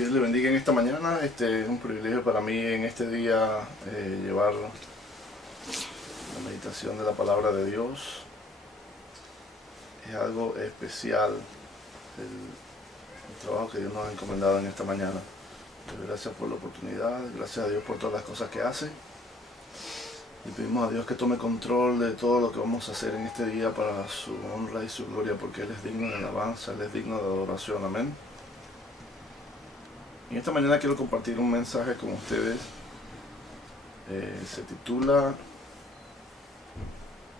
Que Dios le bendiga en esta mañana. Es un privilegio para mí en este día llevar la meditación de la palabra de Dios. Es algo especial el trabajo que Dios nos ha encomendado en esta mañana. Gracias por la oportunidad, gracias a Dios por todas las cosas que hace. Y pedimos a Dios que tome control de todo lo que vamos a hacer en este día para su honra y su gloria, porque Él es digno de alabanza, Él es digno de adoración. Amén. En esta mañana quiero compartir un mensaje con ustedes. Se titula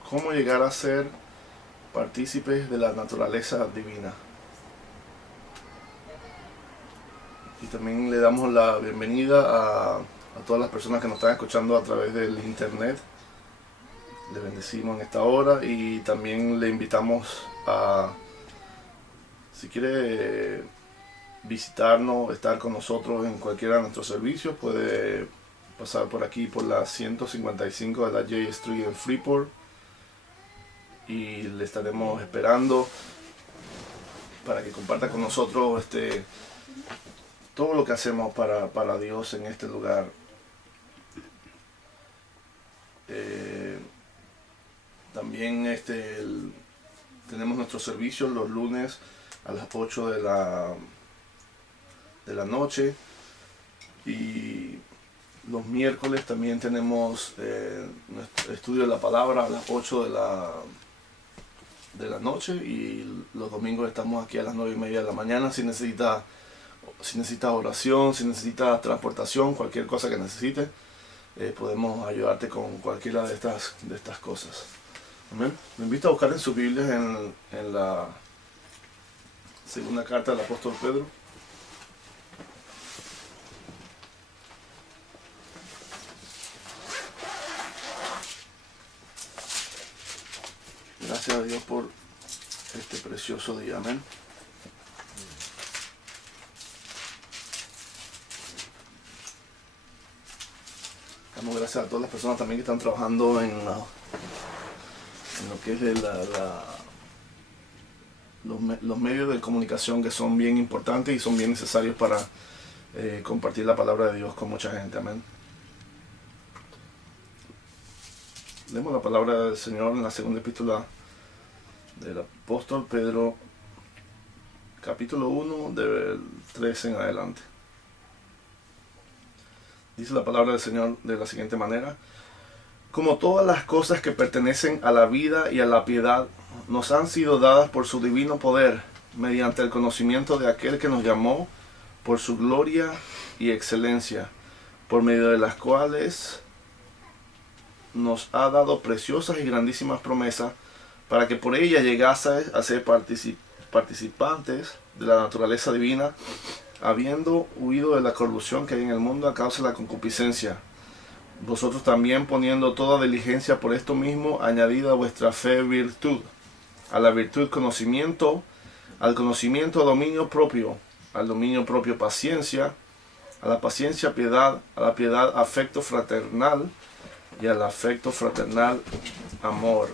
¿Cómo llegar a ser partícipes de la naturaleza divina? Y también le damos la bienvenida a todas las personas que nos están escuchando a través del internet. Le bendecimos en esta hora y también le invitamos a, si quiere visitarnos, estar con nosotros en cualquiera de nuestros servicios, puede pasar por aquí por la 155 de la J Street en Freeport y le estaremos esperando para que comparta con nosotros todo lo que hacemos para Dios en este lugar. También tenemos nuestros servicios los lunes a las 8 de la noche, y los miércoles también tenemos nuestro estudio de la palabra a las 8 de la noche, y los domingos estamos aquí a las 9:30 de la mañana. Si necesita oración, si necesita transportación, cualquier cosa que necesite, podemos ayudarte con cualquiera de estas cosas. Amén. Me invito a buscar en sus Biblias en la segunda carta del apóstol Pedro. Gracias a Dios por este precioso día. Amén. Damos gracias a todas las personas también que están trabajando en lo que es los medios de comunicación, que son bien importantes y son bien necesarios para compartir la palabra de Dios con mucha gente. Amén. Leemos la palabra del Señor en la segunda epístola del apóstol Pedro, capítulo 1, del 13 en adelante. Dice la palabra del Señor de la siguiente manera: como todas las cosas que pertenecen a la vida y a la piedad nos han sido dadas por su divino poder, mediante el conocimiento de aquel que nos llamó por su gloria y excelencia, por medio de las cuales nos ha dado preciosas y grandísimas promesas, para que por ella llegaseis a ser participantes de la naturaleza divina, habiendo huido de la corrupción que hay en el mundo a causa de la concupiscencia. Vosotros también, poniendo toda diligencia por esto mismo, añadid a vuestra fe virtud, a la virtud conocimiento, al conocimiento dominio propio, al dominio propio paciencia, a la paciencia piedad, a la piedad afecto fraternal, y al afecto fraternal amor.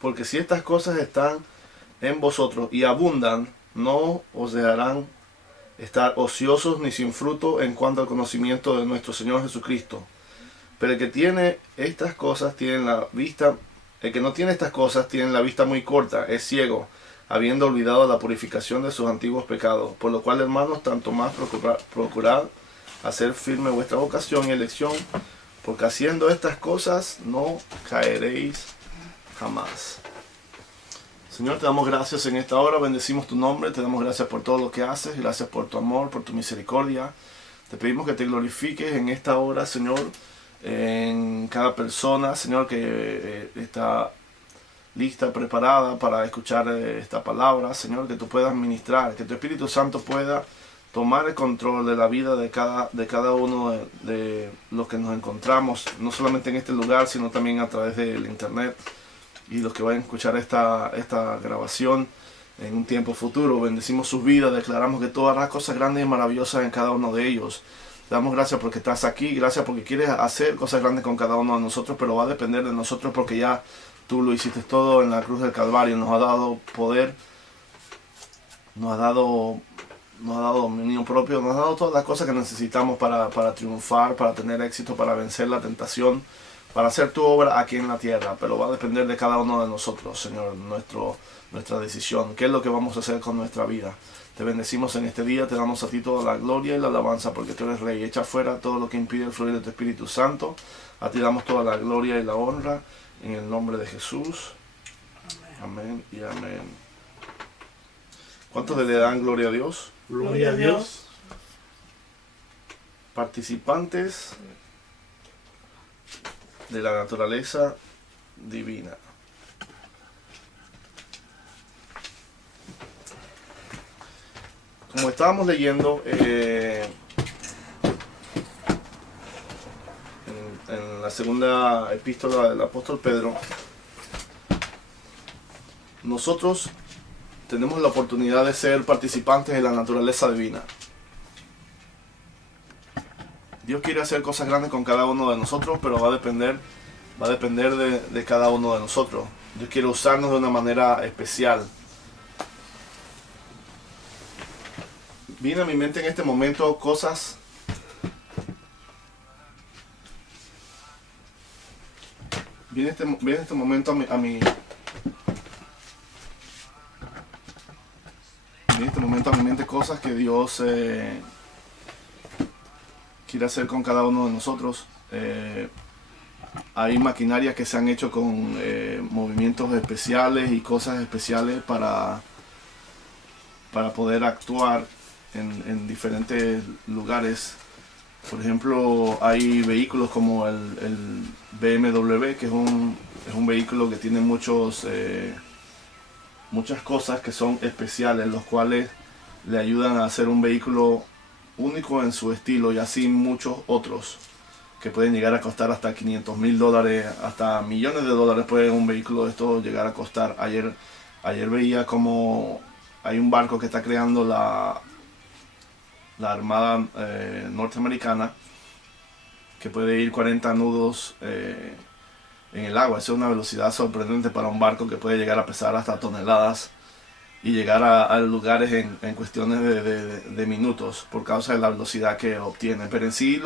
Porque si estas cosas están en vosotros y abundan, no os dejarán estar ociosos ni sin fruto en cuanto al conocimiento de nuestro Señor Jesucristo. Pero el que tiene estas cosas tiene la vista, el que no tiene estas cosas tiene la vista muy corta, es ciego, habiendo olvidado la purificación de sus antiguos pecados. Por lo cual, hermanos, tanto más procurad hacer firme vuestra vocación y elección, porque haciendo estas cosas no caeréis jamás. Señor, te damos gracias en esta hora, bendecimos tu nombre, te damos gracias por todo lo que haces, gracias por tu amor, por tu misericordia. Te pedimos que te glorifiques en esta hora, Señor, en cada persona, Señor, que está lista, preparada para escuchar esta palabra, Señor, que tú puedas ministrar, que tu Espíritu Santo pueda tomar el control de la vida de cada uno de los que nos encontramos, no solamente en este lugar, sino también a través del internet, y los que vayan a escuchar esta grabación en un tiempo futuro. Bendecimos sus vidas, declaramos que tú harás cosas grandes y maravillosas en cada uno de ellos. Te damos gracias porque estás aquí, gracias porque quieres hacer cosas grandes con cada uno de nosotros, pero va a depender de nosotros porque ya tú lo hiciste todo en la cruz del Calvario. Nos ha dado poder, nos ha dado nos ha dado dominio propio, nos ha dado todas las cosas que necesitamos para triunfar, para tener éxito, para vencer la tentación, para hacer tu obra aquí en la tierra. Pero va a depender de cada uno de nosotros, Señor, nuestra decisión. ¿Qué es lo que vamos a hacer con nuestra vida? Te bendecimos en este día, te damos a ti toda la gloria y la alabanza porque tú eres Rey. Echa fuera todo lo que impide el fluir de tu Espíritu Santo. A ti damos toda la gloria y la honra en el nombre de Jesús. Amén y amén. ¿Cuántos le dan gloria a Dios? Gloria a Dios. Participantes de la naturaleza divina. Como estábamos leyendo en la segunda epístola del apóstol Pedro, nosotros tenemos la oportunidad de ser participantes de la naturaleza divina. Dios quiere hacer cosas grandes con cada uno de nosotros, pero va a depender de cada uno de nosotros. Dios quiere usarnos de una manera especial. Viene a mi mente en este momento cosas viene este momento a mi mente cosas que Dios quiere hacer con cada uno de nosotros. Hay maquinarias que se han hecho con movimientos especiales y cosas especiales para poder actuar en diferentes lugares. Por ejemplo, hay vehículos como el BMW, que es un vehículo que tiene muchas cosas que son especiales, los cuales le ayudan a hacer un vehículo único en su estilo, y así muchos otros que pueden llegar a costar hasta $500,000, hasta millones de dólares puede un vehículo de esto llegar a costar. Ayer veía como hay un barco que está creando la Armada norteamericana, que puede ir 40 nudos en el agua. Esa es una velocidad sorprendente para un barco que puede llegar a pesar hasta toneladas y llegar a lugares en cuestiones de minutos por causa de la velocidad que obtiene. Pero en sí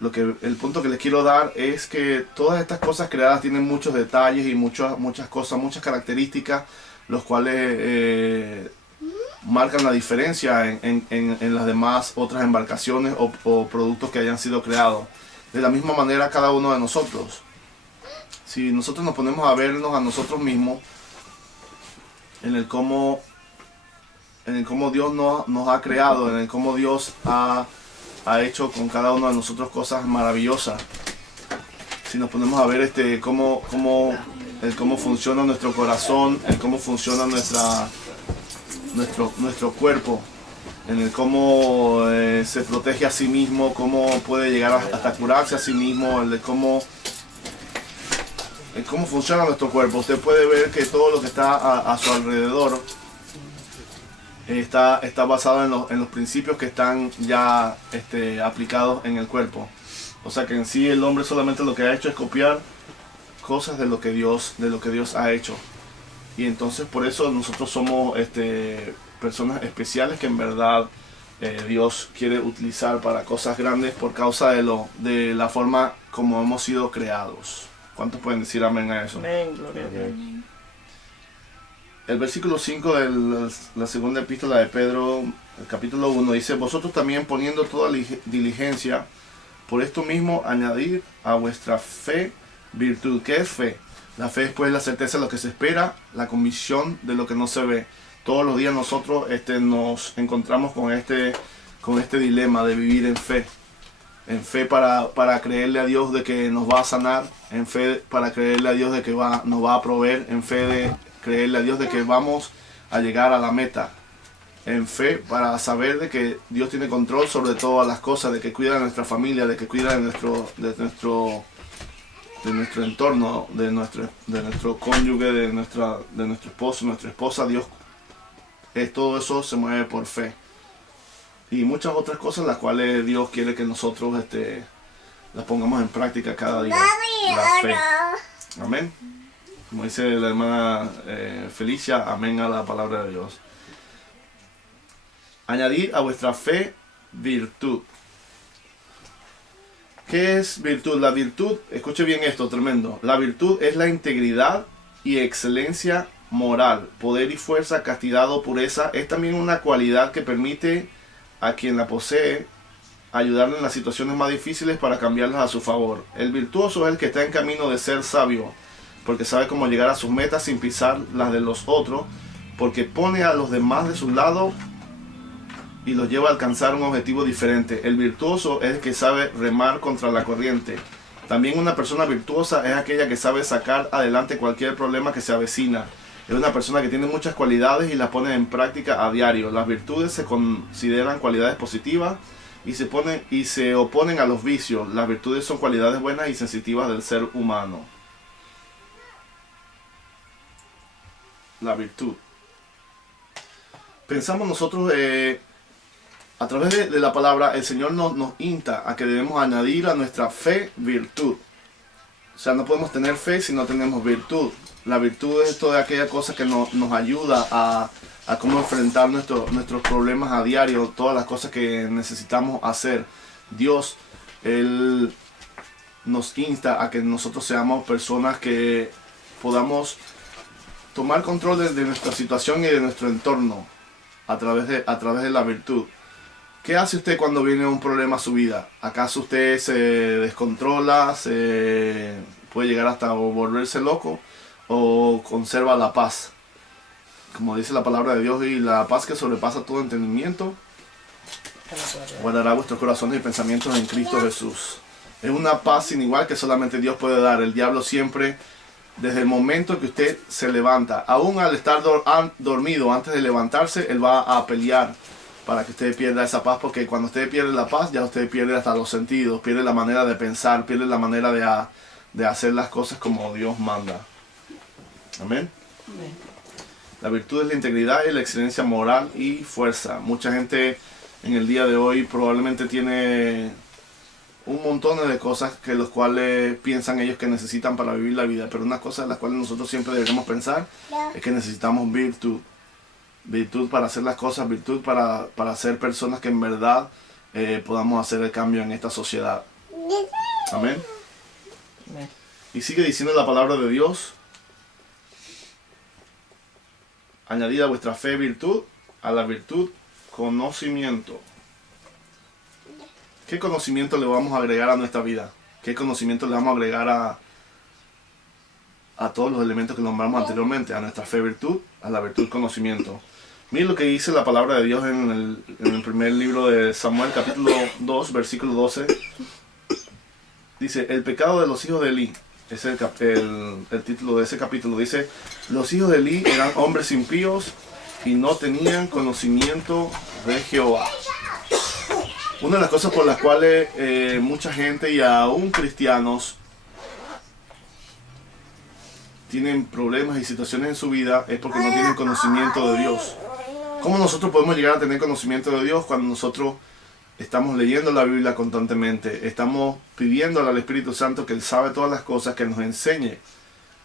el punto que les quiero dar es que todas estas cosas creadas tienen muchos detalles y muchas cosas, muchas características, los cuales marcan la diferencia en las demás otras embarcaciones o productos que hayan sido creados. De la misma manera cada uno de nosotros. Si nosotros nos ponemos a vernos a nosotros mismos, en el cómo Dios nos ha creado, en el cómo Dios ha hecho con cada uno de nosotros cosas maravillosas. Si nos ponemos a ver cómo funciona nuestro corazón, el cómo funciona nuestro cuerpo, en el cómo se protege a sí mismo, cómo puede llegar hasta curarse a sí mismo, el cómo funciona nuestro cuerpo. Usted puede ver que todo lo que está a su alrededor está basado en los principios que están ya aplicados en el cuerpo. O sea que en sí el hombre solamente lo que ha hecho es copiar cosas de lo que Dios ha hecho. Y entonces por eso nosotros somos personas especiales que en verdad Dios quiere utilizar para cosas grandes por causa de la forma como hemos sido creados. ¿Cuántos pueden decir amén a eso? Amén, gloria a Dios. El versículo 5 de la segunda epístola de Pedro, el capítulo 1, dice: vosotros también, poniendo toda diligencia, por esto mismo añadir a vuestra fe virtud. ¿Qué es fe? La fe es pues la certeza de lo que se espera, la convicción de lo que no se ve. Todos los días nosotros nos encontramos con este dilema de vivir en fe. En fe para creerle a Dios de que nos va a sanar, en fe para creerle a Dios de que nos va a proveer, en fe de creerle a Dios de que vamos a llegar a la meta, en fe para saber de que Dios tiene control sobre todas las cosas, de que cuida de nuestra familia, de que cuida de nuestro entorno, de nuestro cónyuge, de nuestro esposo, nuestra esposa. Dios, todo eso se mueve por fe. Y muchas otras cosas las cuales Dios quiere que nosotros las pongamos en práctica cada día. La fe. Amén. Como dice la hermana Felicia, amén a la palabra de Dios. Añadir a vuestra fe virtud. ¿Qué es virtud? La virtud, escuche bien esto, tremendo. La virtud es la integridad y excelencia moral, poder y fuerza, castidad o pureza. Es también una cualidad que permite a quien la posee ayudarle en las situaciones más difíciles para cambiarlas a su favor. El virtuoso es el que está en camino de ser sabio, porque sabe cómo llegar a sus metas sin pisar las de los otros, porque pone a los demás de su lado y los lleva a alcanzar un objetivo diferente. El virtuoso es el que sabe remar contra la corriente. También una persona virtuosa es aquella que sabe sacar adelante cualquier problema que se avecina. Es una persona que tiene muchas cualidades y las pone en práctica a diario. Las virtudes se consideran cualidades positivas y se oponen a los vicios. Las virtudes son cualidades buenas y sensitivas del ser humano. La virtud. Pensamos nosotros, a través de la palabra, el Señor nos insta a que debemos añadir a nuestra fe virtud. O sea, no podemos tener fe si no tenemos virtud. La virtud es toda aquella cosa que nos ayuda a cómo enfrentar nuestros problemas a diario, todas las cosas que necesitamos hacer. Dios, Él nos insta a que nosotros seamos personas que podamos tomar control de nuestra situación y de nuestro entorno a través de la virtud. ¿Qué hace usted cuando viene un problema a su vida? ¿Acaso usted se descontrola, puede llegar hasta volverse loco, o conserva la paz? Como dice la palabra de Dios, y la paz que sobrepasa todo entendimiento guardará vuestros corazones y pensamientos en Cristo Jesús. Es una paz sin igual que solamente Dios puede dar. El diablo siempre, desde el momento que usted se levanta, aún al estar dormido, antes de levantarse, él va a pelear para que usted pierda esa paz, porque cuando usted pierde la paz, ya usted pierde hasta los sentidos, pierde la manera de pensar, pierde la manera de hacer las cosas como Dios manda. Amén. Amén. La virtud es la integridad y la excelencia moral y fuerza. Mucha gente en el día de hoy probablemente tiene un montón de cosas que los cuales piensan ellos que necesitan para vivir la vida, pero una cosa de las cuales nosotros siempre deberíamos pensar es que necesitamos virtud. Virtud para hacer las cosas, virtud para ser personas que en verdad podamos hacer el cambio en esta sociedad. Amén. Amén. Y sigue diciendo la palabra de Dios: añadid a vuestra fe virtud, a la virtud conocimiento. ¿Qué conocimiento le vamos a agregar a nuestra vida? ¿Qué conocimiento le vamos a agregar a todos los elementos que nombramos anteriormente? A nuestra fe virtud, a la virtud conocimiento. Miren lo que dice la palabra de Dios en el primer libro de Samuel, capítulo 2, versículo 12. Dice: el pecado de los hijos de Elí. Es el título de ese capítulo. Dice: los hijos de Elí eran hombres impíos y no tenían conocimiento de Jehová. Una de las cosas por las cuales mucha gente y aún cristianos tienen problemas y situaciones en su vida es porque no tienen conocimiento de Dios. ¿Cómo nosotros podemos llegar a tener conocimiento de Dios cuando nosotros estamos leyendo la Biblia constantemente? Estamos pidiéndole al Espíritu Santo, que Él sabe todas las cosas, que nos enseñe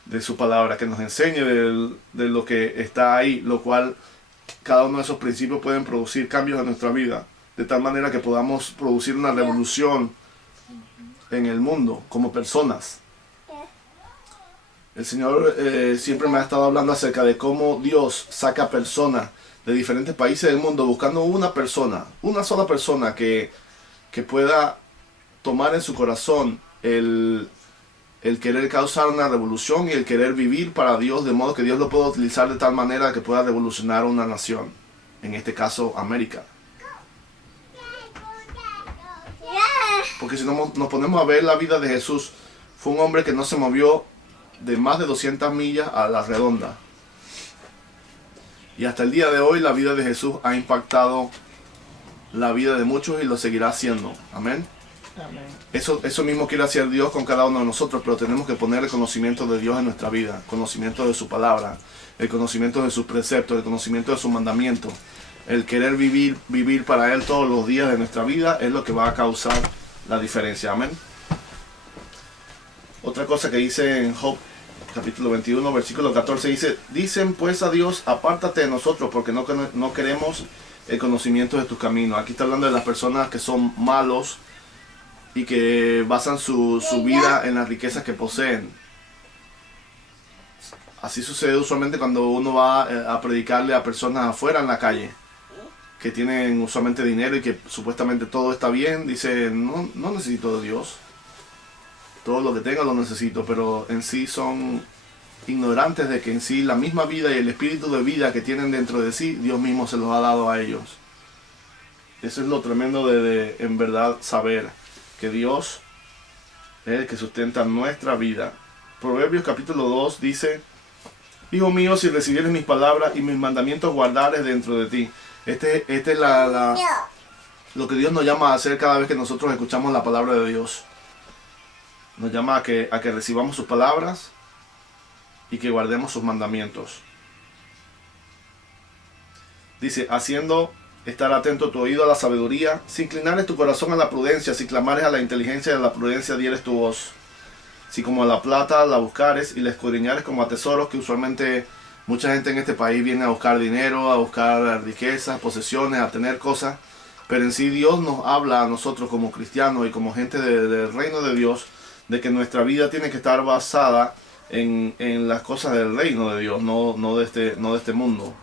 de su palabra, que nos enseñe de lo que está ahí, lo cual cada uno de esos principios pueden producir cambios en nuestra vida, de tal manera que podamos producir una revolución en el mundo como personas. El Señor siempre me ha estado hablando acerca de cómo Dios saca personas de diferentes países del mundo buscando una sola persona que pueda tomar en su corazón el querer causar una revolución y el querer vivir para Dios, de modo que Dios lo pueda utilizar de tal manera que pueda revolucionar una nación, en este caso América. Porque si nos ponemos a ver la vida de Jesús, fue un hombre que no se movió de más de 200 millas a la redonda. Y hasta el día de hoy la vida de Jesús ha impactado la vida de muchos y lo seguirá haciendo. Amén. Amén. Eso mismo quiere hacer Dios con cada uno de nosotros, pero tenemos que poner el conocimiento de Dios en nuestra vida, conocimiento de su palabra, el conocimiento de sus preceptos, el conocimiento de sus mandamientos. El querer vivir para Él todos los días de nuestra vida es lo que va a causar la diferencia. Amén. Otra cosa que dice en Job, capítulo 21, versículo 14, dice: dicen pues a Dios, apártate de nosotros, porque no queremos el conocimiento de tus caminos. Aquí está hablando de las personas que son malos y que basan su vida en las riquezas que poseen. Así sucede usualmente cuando uno va a predicarle a personas afuera en la calle, que tienen usualmente dinero y que supuestamente todo está bien. Dice, no necesito de Dios. Todo lo que tenga lo necesito, pero en sí son ignorantes de que en sí la misma vida y el espíritu de vida que tienen dentro de sí, Dios mismo se los ha dado a ellos. Eso es lo tremendo de en verdad saber que Dios es el que sustenta nuestra vida. Proverbios capítulo 2 dice, Hijo mío, si recibieres mis palabras y mis mandamientos guardares dentro de ti. Este es lo que Dios nos llama a hacer cada vez que nosotros escuchamos la palabra de Dios. Nos llama a que recibamos sus palabras y que guardemos sus mandamientos. Dice, haciendo estar atento tu oído a la sabiduría, si inclinares tu corazón a la prudencia, si clamares a la inteligencia y a la prudencia dieres tu voz. Si como a la plata la buscares y la escudriñares como a tesoros, que usualmente mucha gente en este país viene a buscar dinero, a buscar riquezas, posesiones, a tener cosas, pero en sí Dios nos habla a nosotros como cristianos y como gente del reino de Dios, de que nuestra vida tiene que estar basada en las cosas del reino de Dios, no de este mundo.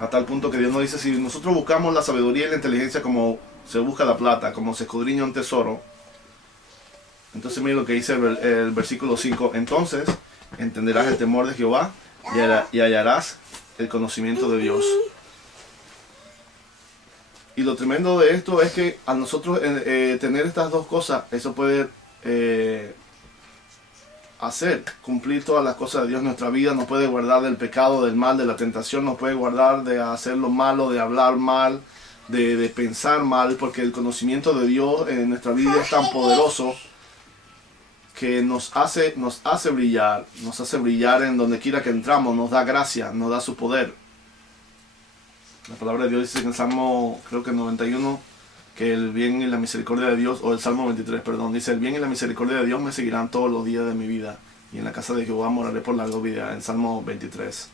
A tal punto que Dios nos dice, si nosotros buscamos la sabiduría y la inteligencia como se busca la plata, como se escudriña un tesoro, entonces mira lo que dice el versículo 5, entonces entenderás el temor de Jehová y hallarás el conocimiento de Dios. Y lo tremendo de esto es que a nosotros tener estas dos cosas, eso puede hacer cumplir todas las cosas de Dios en nuestra vida. Nos puede guardar del pecado, del mal, de la tentación, nos puede guardar de hacer lo malo, de hablar mal, de pensar mal, porque el conocimiento de Dios en nuestra vida es tan poderoso que nos hace brillar en donde quiera que entramos, nos da gracia, nos da su poder. La palabra de Dios dice en el Salmo, creo que 91, que el bien y la misericordia de Dios, o el Salmo 23, perdón, dice, el bien y la misericordia de Dios me seguirán todos los días de mi vida, y en la casa de Jehová moraré por larga vida, en Salmo 23.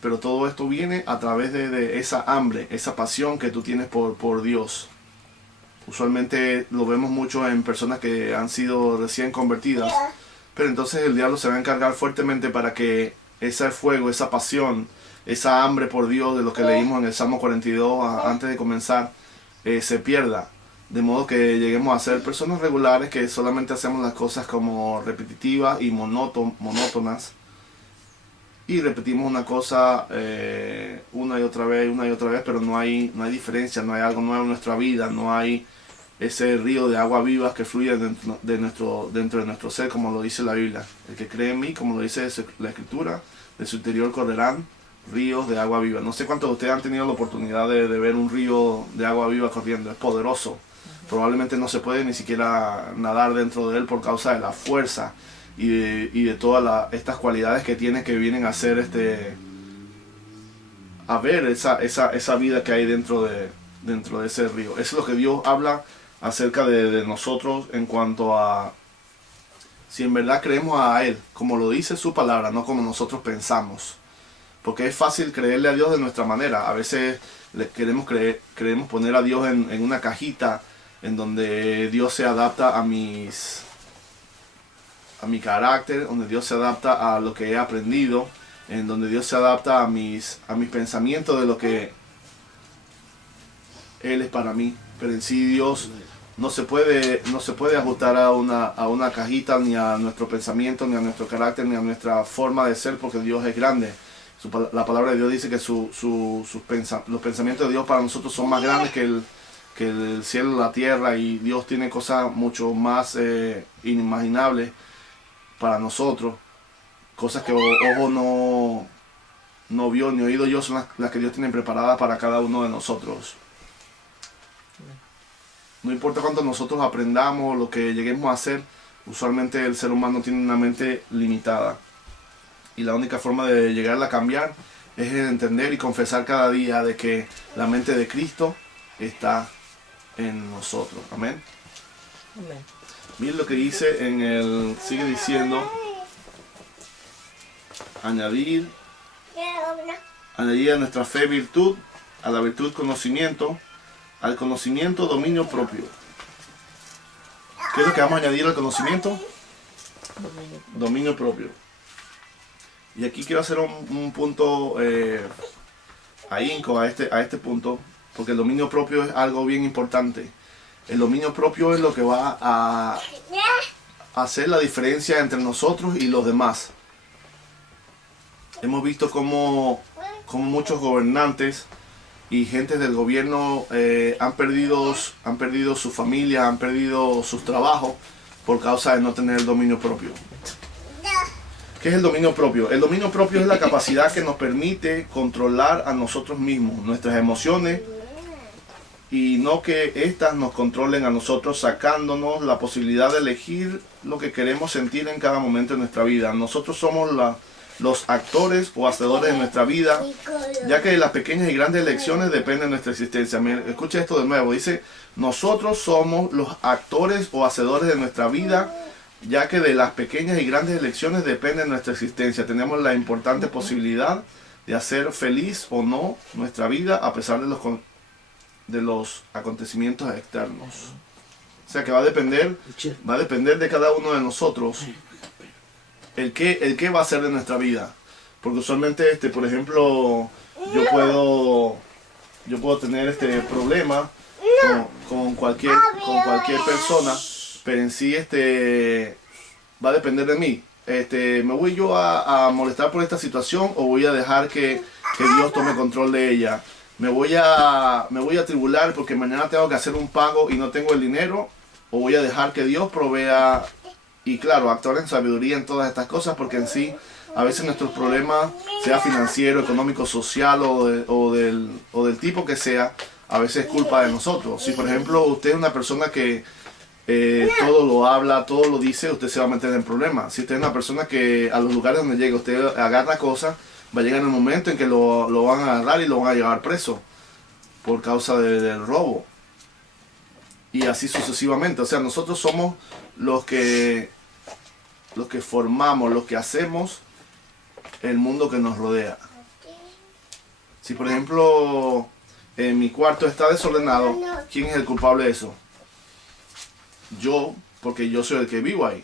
Pero todo esto viene a través de esa hambre, esa pasión que tú tienes por Dios. Usualmente lo vemos mucho en personas que han sido recién convertidas, pero entonces el diablo se va a encargar fuertemente para que ese fuego, esa pasión, esa hambre por Dios, de lo que leímos en el Salmo 42 antes de comenzar, se pierda, de modo que lleguemos a ser personas regulares que solamente hacemos las cosas como repetitivas y monótonas, y repetimos una cosa una y otra vez, pero no hay diferencia, no hay algo nuevo en nuestra vida, no hay ese río de agua viva que fluye dentro de nuestro ser, como lo dice la Biblia. El que cree en mí, como lo dice la Escritura, de su interior correrán ríos de agua viva. No sé cuántos de ustedes han tenido la oportunidad de ver un río de agua viva corriendo. Es poderoso. Probablemente no se puede ni siquiera nadar dentro de él por causa de la fuerza y de todas estas cualidades que tiene, que vienen a ser a ver esa vida que hay dentro de ese río. Eso es lo que Dios habla acerca de nosotros en cuanto a si en verdad creemos a Él, como lo dice su palabra, no como nosotros pensamos. Porque es fácil creerle a Dios de nuestra manera. A veces queremos poner a Dios en una cajita en donde Dios se adapta a mi carácter, donde Dios se adapta a lo que he aprendido, en donde Dios se adapta a mis pensamientos de lo que Él es para mí. Pero en sí Dios no se puede ajustar a una cajita, ni a nuestro pensamiento, ni a nuestro carácter, ni a nuestra forma de ser, porque Dios es grande. La palabra de Dios dice que los pensamientos de Dios para nosotros son más grandes que el cielo y la tierra, y Dios tiene cosas mucho más inimaginables para nosotros, cosas que ojo no vio ni oído yo, son las que Dios tiene preparadas para cada uno de nosotros. No importa cuánto nosotros aprendamos, lo que lleguemos a hacer, usualmente el ser humano tiene una mente limitada. Y la única forma de llegar a cambiar es entender y confesar cada día de que la mente de Cristo está en nosotros. Amén. Amén. Miren lo que dice sigue diciendo, añadir añadir a nuestra fe virtud, a la virtud conocimiento, al conocimiento dominio propio. ¿Qué es lo que vamos a añadir al conocimiento? Dominio propio. Y aquí quiero hacer un punto ahínco a este punto, porque el dominio propio es algo bien importante. El dominio propio es lo que va a hacer la diferencia entre nosotros y los demás. Hemos visto cómo muchos gobernantes y gente del gobierno han perdido su familia, han perdido sus trabajos por causa de no tener el dominio propio. ¿Qué es el dominio propio? El dominio propio es la capacidad que nos permite controlar a nosotros mismos, nuestras emociones, y no que éstas nos controlen a nosotros, sacándonos la posibilidad de elegir lo que queremos sentir en cada momento de nuestra vida. Nosotros somos los actores o hacedores de nuestra vida, ya que de las pequeñas y grandes elecciones depende de nuestra existencia. Escucha esto de nuevo, dice, nosotros somos los actores o hacedores de nuestra vida, ya que de las pequeñas y grandes elecciones depende de nuestra existencia. Tenemos la importante posibilidad de hacer feliz o no nuestra vida a pesar de los acontecimientos externos. O sea que va a depender de cada uno de nosotros el qué va a ser de nuestra vida. Porque usualmente, por ejemplo, yo puedo tener problema con cualquier persona, pero en sí va a depender de mí. ¿Me voy yo a molestar por esta situación o voy a dejar que Dios tome control de ella? ¿Me voy a tribular porque mañana tengo que hacer un pago y no tengo el dinero? ¿O voy a dejar que Dios provea? Y claro, actuar en sabiduría en todas estas cosas, porque en sí a veces nuestros problemas, sea financiero, económico, social o del tipo que sea, a veces es culpa de nosotros. Si por ejemplo usted es una persona que todo lo habla, todo lo dice, usted se va a meter en problemas. Si usted es una persona que a los lugares donde llega usted agarra cosas, va a llegar el momento en que lo van a agarrar y lo van a llevar preso por causa del robo. Y así sucesivamente. O sea, nosotros somos los que formamos, los que hacemos el mundo que nos rodea. Si por ejemplo en mi cuarto está desordenado, ¿quién es el culpable de eso? Yo, porque yo soy el que vivo ahí.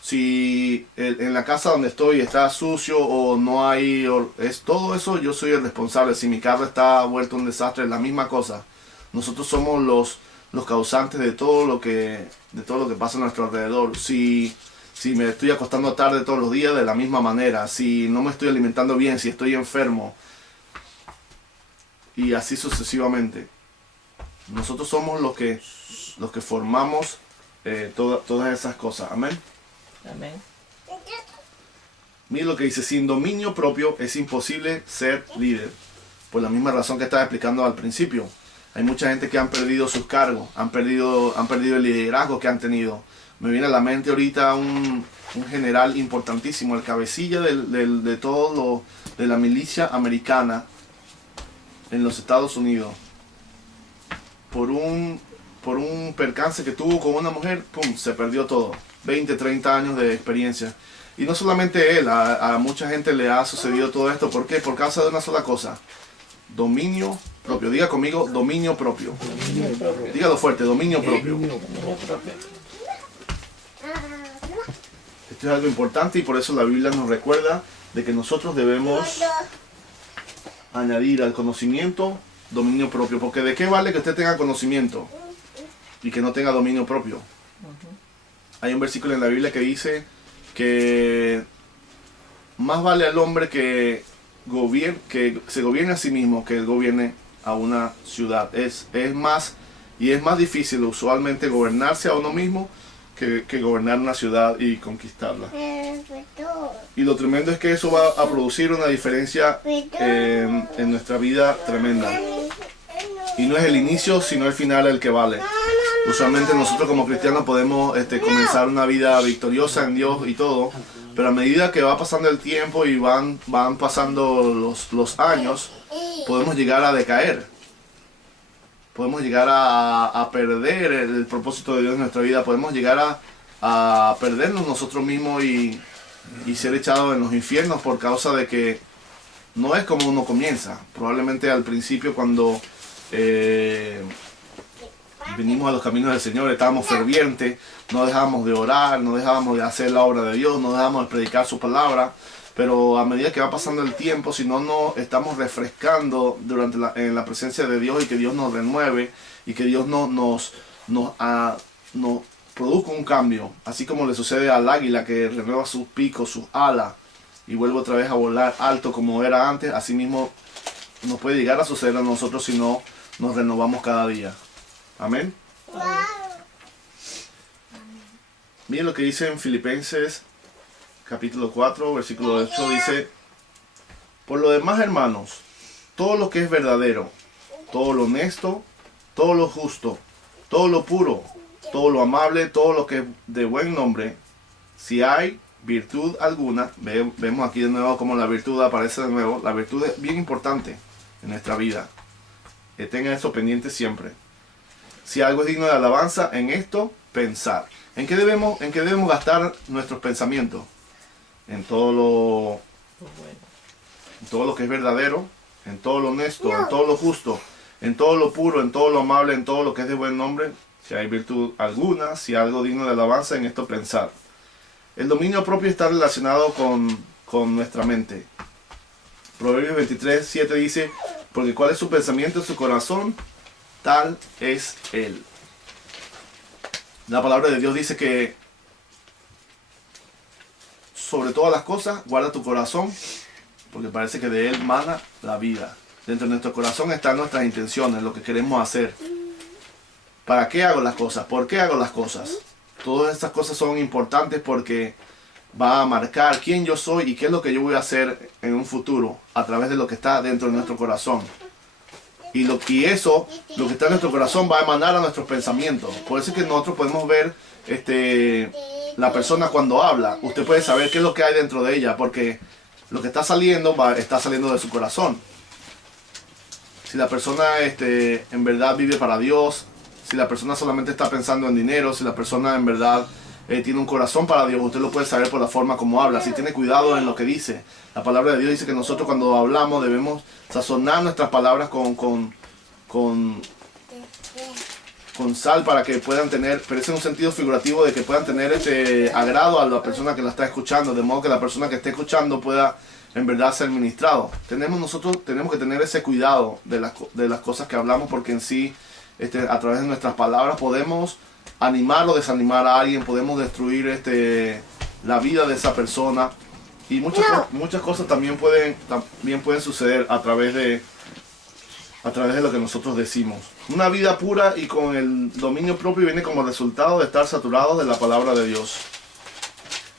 Si en la casa donde estoy está sucio o no hay, todo eso, yo soy el responsable. Si mi carro está vuelto un desastre, es la misma cosa. Nosotros somos los causantes de todo lo que pasa a nuestro alrededor. Si me estoy acostando tarde todos los días, de la misma manera. Si no me estoy alimentando bien, si estoy enfermo, y así sucesivamente. Nosotros somos los que formamos todas esas cosas. Amén. Amén. Mira lo que dice, sin dominio propio es imposible ser líder. Por la misma razón que estaba explicando al principio. Hay mucha gente que han perdido sus cargos, han perdido el liderazgo que han tenido. Me viene a la mente ahorita un general importantísimo, el cabecilla de todo de la milicia americana en los Estados Unidos. Por un percance que tuvo con una mujer, ¡pum!, se perdió todo. 20, 30 años de experiencia. Y no solamente él, a mucha gente le ha sucedido todo esto. ¿Por qué? Por causa de una sola cosa. Dominio propio. Diga conmigo, dominio propio. Dígalo fuerte, dominio propio. Esto es algo importante y por eso la Biblia nos recuerda de que nosotros debemos añadir al conocimiento dominio propio. Porque ¿de qué vale que usted tenga conocimiento y que no tenga dominio propio? Hay un versículo en la Biblia que dice que más vale al hombre que se gobierne a sí mismo que él gobierne a una ciudad. Es más difícil usualmente gobernarse a uno mismo que gobernar una ciudad y conquistarla. Y lo tremendo es que eso va a producir una diferencia en nuestra vida tremenda. Y no es el inicio, sino el final el que vale. Usualmente nosotros como cristianos podemos comenzar una vida victoriosa en Dios y todo, pero a medida que va pasando el tiempo y van pasando los años, podemos llegar a decaer. Podemos llegar a perder el propósito de Dios en nuestra vida. Podemos llegar a perdernos nosotros mismos y ser echados en los infiernos por causa de que no es como uno comienza. Probablemente al principio cuando vinimos a los caminos del Señor estábamos fervientes, no dejábamos de orar, no dejábamos de hacer la obra de Dios, no dejábamos de predicar su palabra. Pero a medida que va pasando el tiempo, si no nos estamos refrescando en la presencia de Dios y que Dios nos renueve y que Dios nos produzca un cambio, así como le sucede al águila que renueva sus picos, sus alas y vuelve otra vez a volar alto como era antes, así mismo nos puede llegar a suceder a nosotros si no nos renovamos cada día. Amén. Miren lo que dice en Filipenses capítulo 4, versículo 8, dice: por lo demás, hermanos, todo lo que es verdadero, todo lo honesto, todo lo justo, todo lo puro, todo lo amable, todo lo que es de buen nombre, si hay virtud alguna, vemos aquí de nuevo cómo la virtud aparece de nuevo. La virtud es bien importante en nuestra vida. Tengan eso pendiente siempre. Si algo es digno de alabanza, en esto pensar. ¿En qué debemos gastar nuestros pensamientos? En todo lo que es verdadero, en todo lo honesto, en todo lo justo, en todo lo puro, en todo lo amable, en todo lo que es de buen nombre, si hay virtud alguna, si algo digno de alabanza, en esto pensar. El dominio propio está relacionado con nuestra mente. Proverbios 23, 7 dice: porque cuál es su pensamiento en su corazón, tal es él. La palabra de Dios dice que sobre todas las cosas guarda tu corazón, porque parece que de él mana la vida. Dentro de nuestro corazón están nuestras intenciones, lo que queremos hacer. ¿Para qué hago las cosas? ¿Por qué hago las cosas? Todas estas cosas son importantes porque va a marcar quién yo soy y qué es lo que yo voy a hacer en un futuro a través de lo que está dentro de nuestro corazón. Y lo que está en nuestro corazón va a emanar a nuestros pensamientos. Por eso es que nosotros podemos ver la persona cuando habla. Usted puede saber qué es lo que hay dentro de ella, porque lo que está saliendo de su corazón. Si la persona en verdad vive para Dios, si la persona solamente está pensando en dinero, si la persona en verdad tiene un corazón para Dios, usted lo puede saber por la forma como habla, si tiene cuidado en lo que dice. La palabra de Dios dice que nosotros cuando hablamos debemos sazonar nuestras palabras con sal para que puedan tener, pero es en un sentido figurativo de que puedan tener agrado a la persona que la está escuchando, de modo que la persona que esté escuchando pueda en verdad ser ministrado. Nosotros tenemos que tener ese cuidado de las cosas que hablamos, porque en sí, a través de nuestras palabras podemos animar o desanimar a alguien, podemos destruir la vida de esa persona, y muchas cosas también pueden suceder a través de lo que nosotros decimos. Una vida pura y con el dominio propio viene como resultado de estar saturados de la palabra de Dios.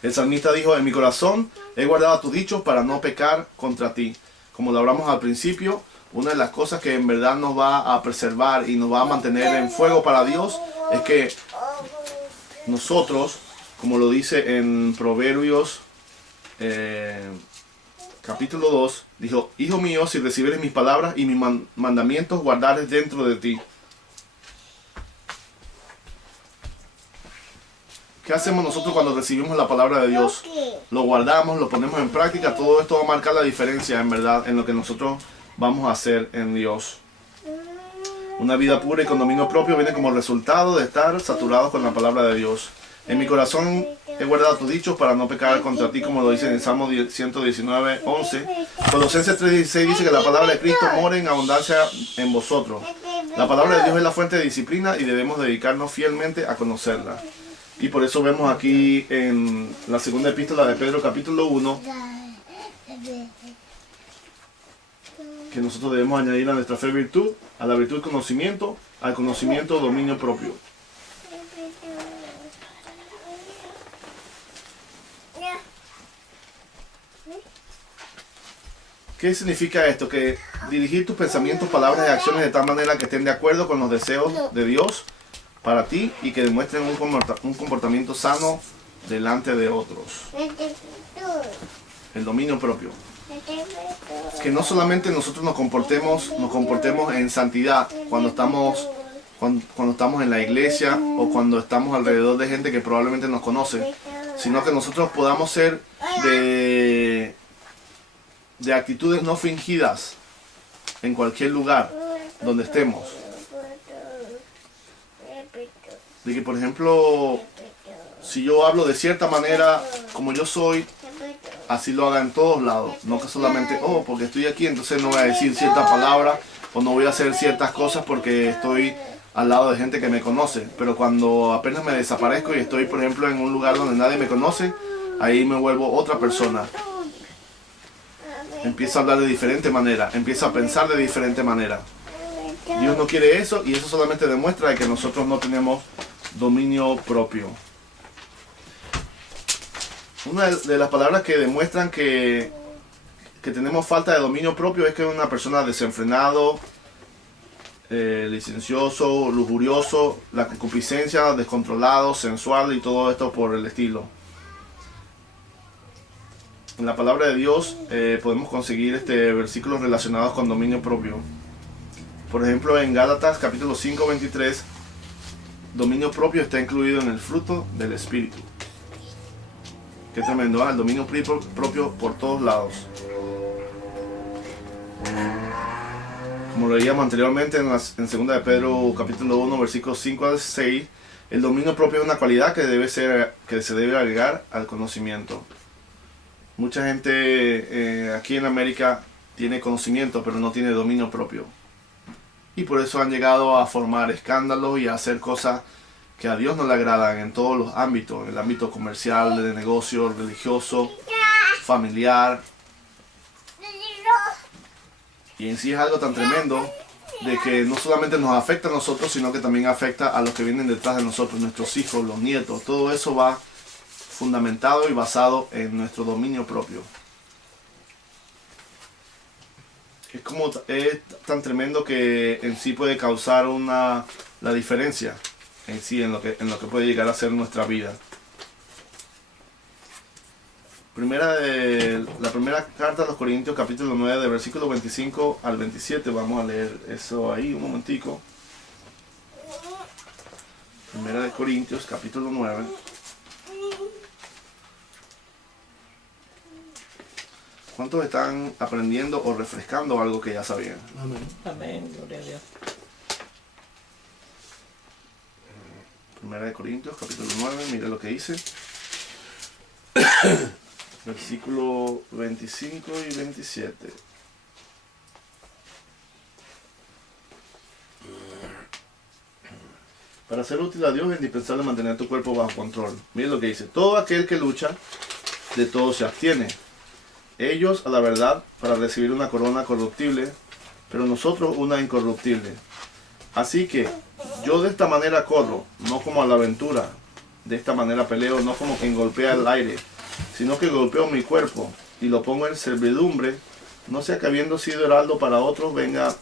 El salmista dijo: en mi corazón he guardado tus dichos para no pecar contra ti. Como lo hablamos al principio, una de las cosas que en verdad nos va a preservar y nos va a mantener en fuego para Dios es que nosotros, como lo dice en Proverbios capítulo 2, dijo: hijo mío, si recibieres mis palabras y mis mandamientos guardares dentro de ti. ¿Qué hacemos nosotros cuando recibimos la palabra de Dios? Lo guardamos, lo ponemos en práctica. Todo esto va a marcar la diferencia, en verdad, en lo que nosotros vamos a hacer en Dios. Una vida pura y con dominio propio viene como resultado de estar saturados con la palabra de Dios. En mi corazón he guardado tus dichos para no pecar contra ti, como lo dice en Salmo 119, 11. Colosenses 3:16 dice que la palabra de Cristo mora en abundancia en vosotros. La palabra de Dios es la fuente de disciplina y debemos dedicarnos fielmente a conocerla. Y por eso vemos aquí en la segunda epístola de Pedro, capítulo 1, que nosotros debemos añadir a nuestra fe virtud, a la virtud conocimiento, al conocimiento dominio propio. ¿Qué significa esto? Que dirigir tus pensamientos, palabras y acciones de tal manera que estén de acuerdo con los deseos de Dios para ti y que demuestren un comportamiento sano delante de otros. El dominio propio. Que no solamente nosotros nos comportemos en santidad cuando estamos en la iglesia o cuando estamos alrededor de gente que probablemente nos conoce, sino que nosotros podamos ser de de actitudes no fingidas en cualquier lugar donde estemos. De que, por ejemplo, si yo hablo de cierta manera como yo soy, así lo haga en todos lados. No que solamente, porque estoy aquí, entonces no voy a decir ciertas palabras o no voy a hacer ciertas cosas porque estoy al lado de gente que me conoce. Pero cuando apenas me desaparezco y estoy, por ejemplo, en un lugar donde nadie me conoce, ahí me vuelvo otra persona. Empiezo a hablar de diferente manera, empiezo a pensar de diferente manera. Dios no quiere eso, y eso solamente demuestra que nosotros no tenemos dominio propio. Una de las palabras que demuestran que tenemos falta de dominio propio es que es una persona desenfrenado, licencioso, lujurioso, la concupiscencia, descontrolado, sensual y todo esto por el estilo. En la palabra de Dios podemos conseguir versículos relacionados con dominio propio. Por ejemplo, en Gálatas capítulo 5, 23, dominio propio está incluido en el fruto del Espíritu. Qué tremendo, el dominio propio por todos lados. Como lo leíamos anteriormente en 2 de Pedro capítulo 1, versículos 5 al 6, el dominio propio es una cualidad que se debe agregar al conocimiento. Mucha gente aquí en América tiene conocimiento, pero no tiene dominio propio. Y por eso han llegado a formar escándalos y a hacer cosas que a Dios no le agradan en todos los ámbitos, en el ámbito comercial, de negocio, religioso, familiar. Y en sí es algo tan tremendo de que no solamente nos afecta a nosotros, sino que también afecta a los que vienen detrás de nosotros, nuestros hijos, los nietos. Todo eso va fundamentado y basado en nuestro dominio propio. Es tan tremendo que en sí puede causar la diferencia en sí en lo que puede llegar a ser nuestra vida. La primera carta a los Corintios capítulo 9 de versículo 25 al 27, vamos a leer eso ahí un momentico. Primera de Corintios capítulo 9. ¿Cuántos están aprendiendo o refrescando algo que ya sabían? Amén. Amén, gloria a Dios. Primera de Corintios, capítulo 9, mire lo que dice. Versículo 25 y 27. Para ser útil a Dios es indispensable mantener tu cuerpo bajo control. Mire lo que dice. Todo aquel que lucha, de todo se abstiene. Ellos a la verdad para recibir una corona corruptible, pero nosotros una incorruptible. Así que yo de esta manera corro, no como a la aventura. De esta manera peleo, no como quien golpea el aire, sino que golpeo mi cuerpo y lo pongo en servidumbre, no sea que habiendo sido heraldo para otros, venga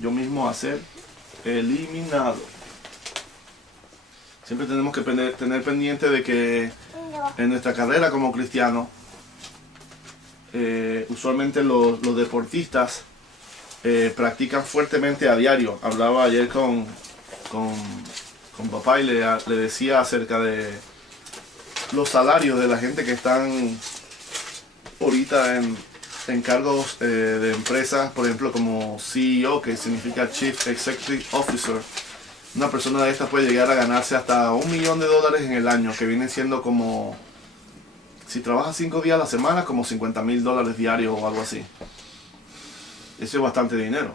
yo mismo a ser eliminado. Siempre tenemos que tener pendiente de que en nuestra carrera como cristianos, usualmente los deportistas practican fuertemente a diario. Hablaba ayer con papá y le decía acerca de los salarios de la gente que están ahorita en cargos de empresas, por ejemplo como CEO, que significa Chief Executive Officer. Una persona de esta puede llegar a ganarse hasta $1 millón en el año, que viene siendo como, si trabaja 5 días a la semana, como $50,000 diarios o algo así. Eso es bastante dinero.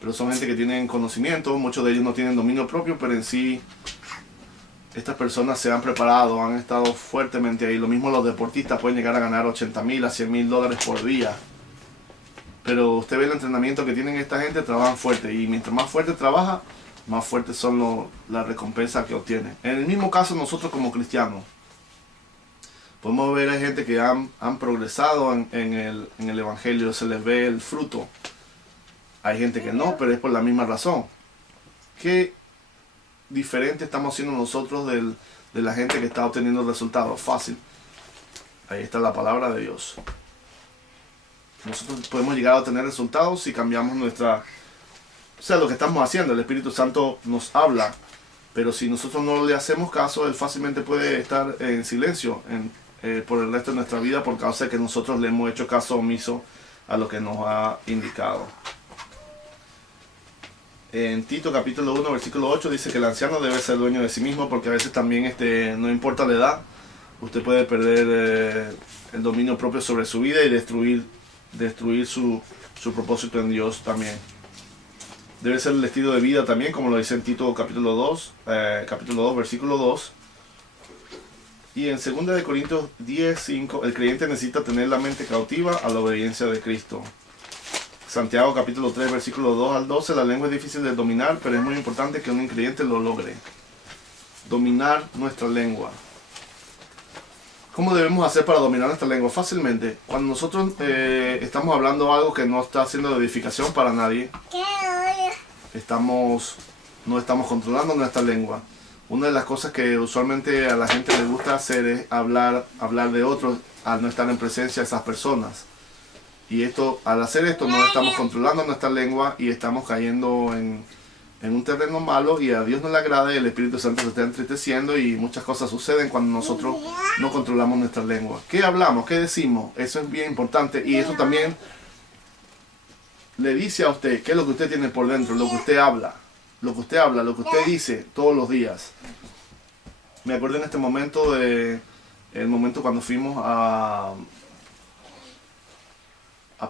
Pero son gente que tienen conocimiento, muchos de ellos no tienen dominio propio, pero en sí estas personas se han preparado, han estado fuertemente ahí. Lo mismo los deportistas pueden llegar a ganar $80,000 a $100,000 por día. Pero usted ve el entrenamiento que tienen esta gente, trabajan fuerte. Y mientras más fuerte trabaja, más fuertes son las recompensas que obtienen. En el mismo caso nosotros como cristianos, podemos ver a gente que han progresado en el Evangelio, se les ve el fruto. Hay gente que no, pero es por la misma razón. ¿Qué diferente estamos siendo nosotros de la gente que está obteniendo resultados? Fácil. Ahí está la palabra de Dios. Nosotros podemos llegar a obtener resultados si cambiamos lo que estamos haciendo. El Espíritu Santo nos habla, pero si nosotros no le hacemos caso, él fácilmente puede estar en silencio por el resto de nuestra vida por causa de que nosotros le hemos hecho caso omiso a lo que nos ha indicado. En Tito capítulo 1 versículo 8 dice que el anciano debe ser dueño de sí mismo, porque a veces también no importa la edad, usted puede perder el dominio propio sobre su vida y destruir su propósito en Dios también. Debe ser el estilo de vida también, como lo dice en Tito capítulo 2 versículo 2. Y en 2 de Corintios 10:5, el creyente necesita tener la mente cautiva a la obediencia de Cristo. Santiago capítulo 3 versículo 2 al 12, la lengua es difícil de dominar, pero es muy importante que un creyente lo logre. Dominar nuestra lengua. ¿Cómo debemos hacer para dominar nuestra lengua? Fácilmente. Cuando nosotros estamos hablando algo que no está haciendo edificación para nadie, no estamos controlando nuestra lengua. Una de las cosas que usualmente a la gente le gusta hacer es hablar de otros al no estar en presencia de esas personas. Y al hacer esto no estamos controlando nuestra lengua y estamos cayendo en un terreno malo, y a Dios no le agrada y el Espíritu Santo se está entristeciendo, y muchas cosas suceden cuando nosotros no controlamos nuestra lengua. ¿Qué hablamos? ¿Qué decimos? Eso es bien importante, y eso también le dice a usted qué es lo que usted tiene por dentro, lo que usted habla, lo que usted dice todos los días. Me acuerdo en este momento el momento cuando fuimos a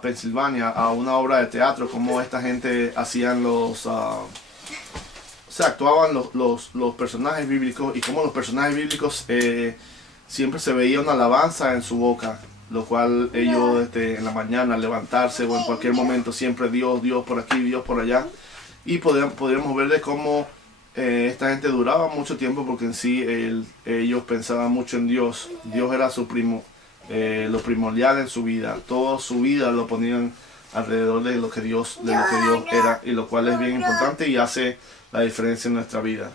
Pensilvania a una obra de teatro, como esta gente hacían actuaban los personajes bíblicos, y como los personajes bíblicos siempre se veía una alabanza en su boca, lo cual ellos en la mañana al levantarse o en cualquier momento siempre Dios, Dios por aquí, Dios por allá, y podríamos verle cómo esta gente duraba mucho tiempo, porque en sí ellos pensaban mucho en Dios. Dios era lo primordial en su vida, toda su vida lo ponían alrededor de lo que Dios era, y lo cual es bien importante y hace la diferencia en nuestra vida.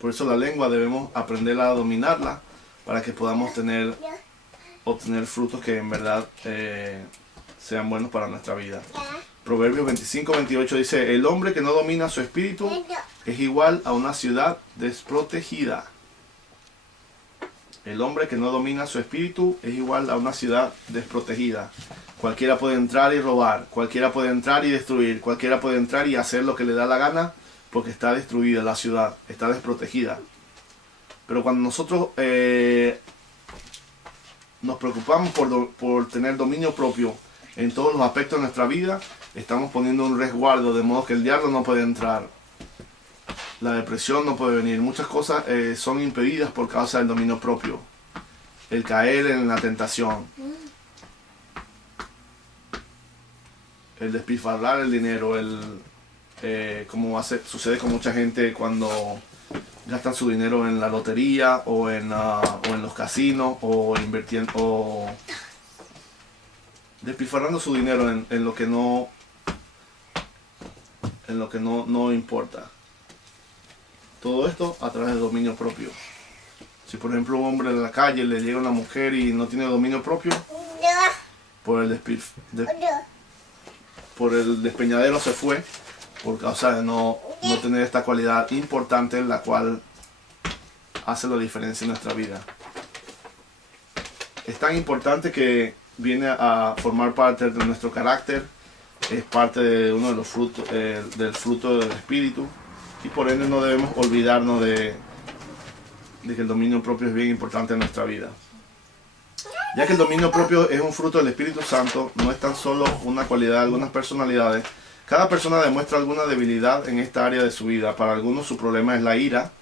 Por eso la lengua debemos aprender a dominarla para que podamos obtener frutos que en verdad sean buenos para nuestra vida. Proverbios 25:28 dice: el hombre que no domina su espíritu es igual a una ciudad desprotegida. El hombre que no domina su espíritu es igual a una ciudad desprotegida. Cualquiera puede entrar y robar, cualquiera puede entrar y destruir, cualquiera puede entrar y hacer lo que le da la gana, porque está destruida la ciudad, está desprotegida. Pero cuando nosotros nos preocupamos por tener dominio propio en todos los aspectos de nuestra vida, estamos poniendo un resguardo, de modo que el diablo no puede entrar, la depresión no puede venir, muchas cosas son impedidas por causa del dominio propio. El caer en la tentación, el despilfarrar el dinero, como sucede con mucha gente cuando gastan su dinero en la lotería o en los casinos, o invirtiendo, o despilfarrando su dinero en lo que no importa. Todo esto a través del dominio propio. Si por ejemplo un hombre en la calle le llega una mujer y no tiene dominio propio, por el despeñadero se fue, por causa de no tener esta cualidad importante, la cual hace la diferencia en nuestra vida. Es tan importante que viene a formar parte de nuestro carácter, es parte de uno de los frutos, del fruto del Espíritu, y por ende no debemos olvidarnos de que el dominio propio es bien importante en nuestra vida. Ya que el dominio propio es un fruto del Espíritu Santo, no es tan solo una cualidad de algunas personalidades. Cada persona demuestra alguna debilidad en esta área de su vida. Para algunos su problema es la ira,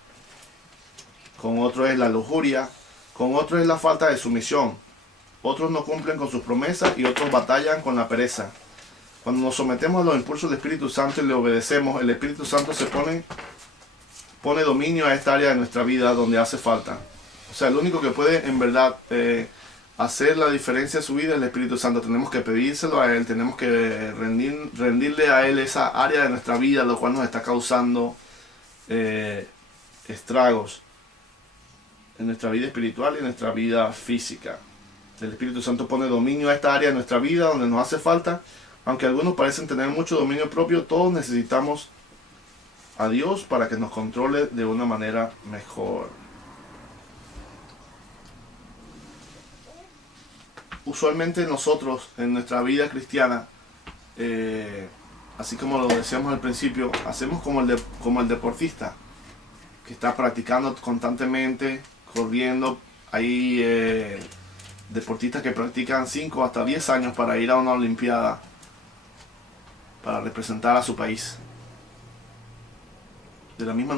con otros es la lujuria, con otros es la falta de sumisión. Otros no cumplen con sus promesas y otros batallan con la pereza. Cuando nos sometemos a los impulsos del Espíritu Santo y le obedecemos, el Espíritu Santo pone dominio a esta área de nuestra vida donde hace falta. O sea, el único que puede en verdad hacer la diferencia en su vida es el Espíritu Santo. Tenemos que pedírselo a Él, tenemos que rendirle a Él esa área de nuestra vida, lo cual nos está causando estragos en nuestra vida espiritual y en nuestra vida física. El Espíritu Santo pone dominio a esta área de nuestra vida donde nos hace falta. Aunque algunos parecen tener mucho dominio propio, todos necesitamos a Dios para que nos controle de una manera mejor. usualmente nosotros en nuestra vida cristiana, así como lo decíamos al principio, hacemos como el deportista que está practicando constantemente, corriendo. Hay deportistas que practican 5 hasta 10 años para ir a una olimpiada, para representar a su país. De la misma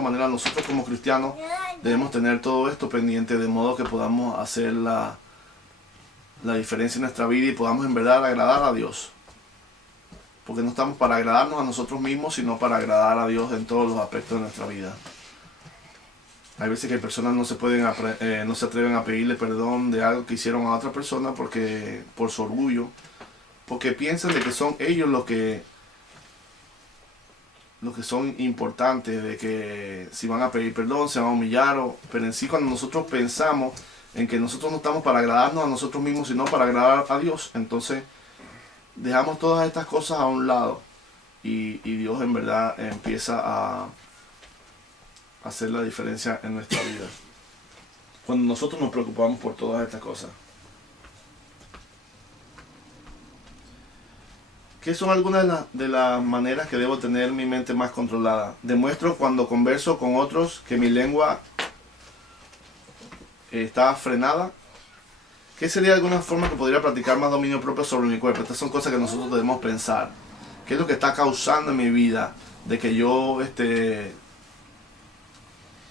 manera, nosotros como cristianos debemos tener todo esto pendiente, de modo que podamos hacer la diferencia en nuestra vida y podamos en verdad agradar a Dios. Porque no estamos para agradarnos a nosotros mismos, sino para agradar a Dios en todos los aspectos de nuestra vida. Hay veces que personas no se atreven a pedirle perdón de algo que hicieron a otra persona por su orgullo, porque piensan de que son ellos los que son importantes, de que si van a pedir perdón se van a humillar, pero en sí cuando nosotros pensamos en que nosotros no estamos para agradarnos a nosotros mismos, sino para agradar a Dios, entonces dejamos todas estas cosas a un lado y Dios en verdad empieza a hacer la diferencia en nuestra vida. Cuando nosotros nos preocupamos por todas estas cosas. ¿Qué son algunas de las maneras que debo tener mi mente más controlada? Demuestro cuando converso con otros que mi lengua está frenada. ¿Qué sería alguna forma que podría practicar más dominio propio sobre mi cuerpo? Estas son cosas que nosotros debemos pensar. ¿Qué es lo que está causando en mi vida de que yo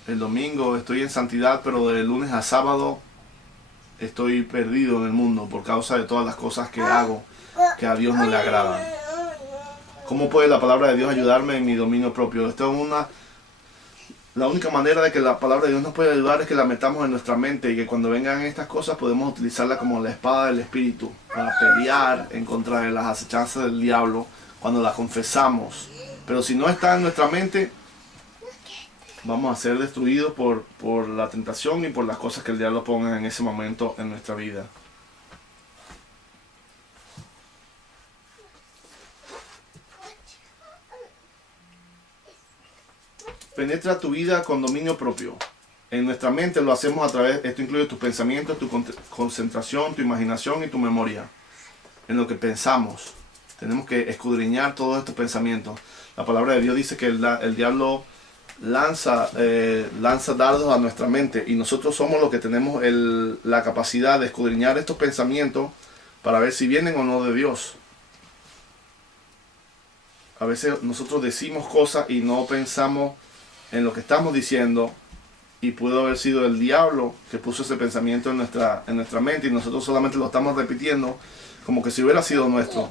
el domingo estoy en santidad, pero de lunes a sábado estoy perdido en el mundo por causa de todas las cosas que hago que a Dios no le agradan? ¿Cómo puede la palabra de Dios ayudarme en mi dominio propio? La única manera de que la palabra de Dios nos puede ayudar es que la metamos en nuestra mente y que cuando vengan estas cosas podemos utilizarla como la espada del Espíritu para pelear en contra de las acechanzas del diablo cuando la confesamos. Pero si no está en nuestra mente, vamos a ser destruidos por la tentación y por las cosas que el diablo ponga en ese momento en nuestra vida. Penetra tu vida con dominio propio. En nuestra mente lo hacemos a través, esto incluye tus pensamientos, tu concentración, tu imaginación y tu memoria. En lo que pensamos. Tenemos que escudriñar todos estos pensamientos. La palabra de Dios dice que el diablo lanza dardos a nuestra mente y nosotros somos los que tenemos la capacidad de escudriñar estos pensamientos para ver si vienen o no de Dios. A veces nosotros decimos cosas y no pensamos en lo que estamos diciendo, y pudo haber sido el diablo que puso ese pensamiento en nuestra mente y nosotros solamente lo estamos repitiendo como que si hubiera sido nuestro,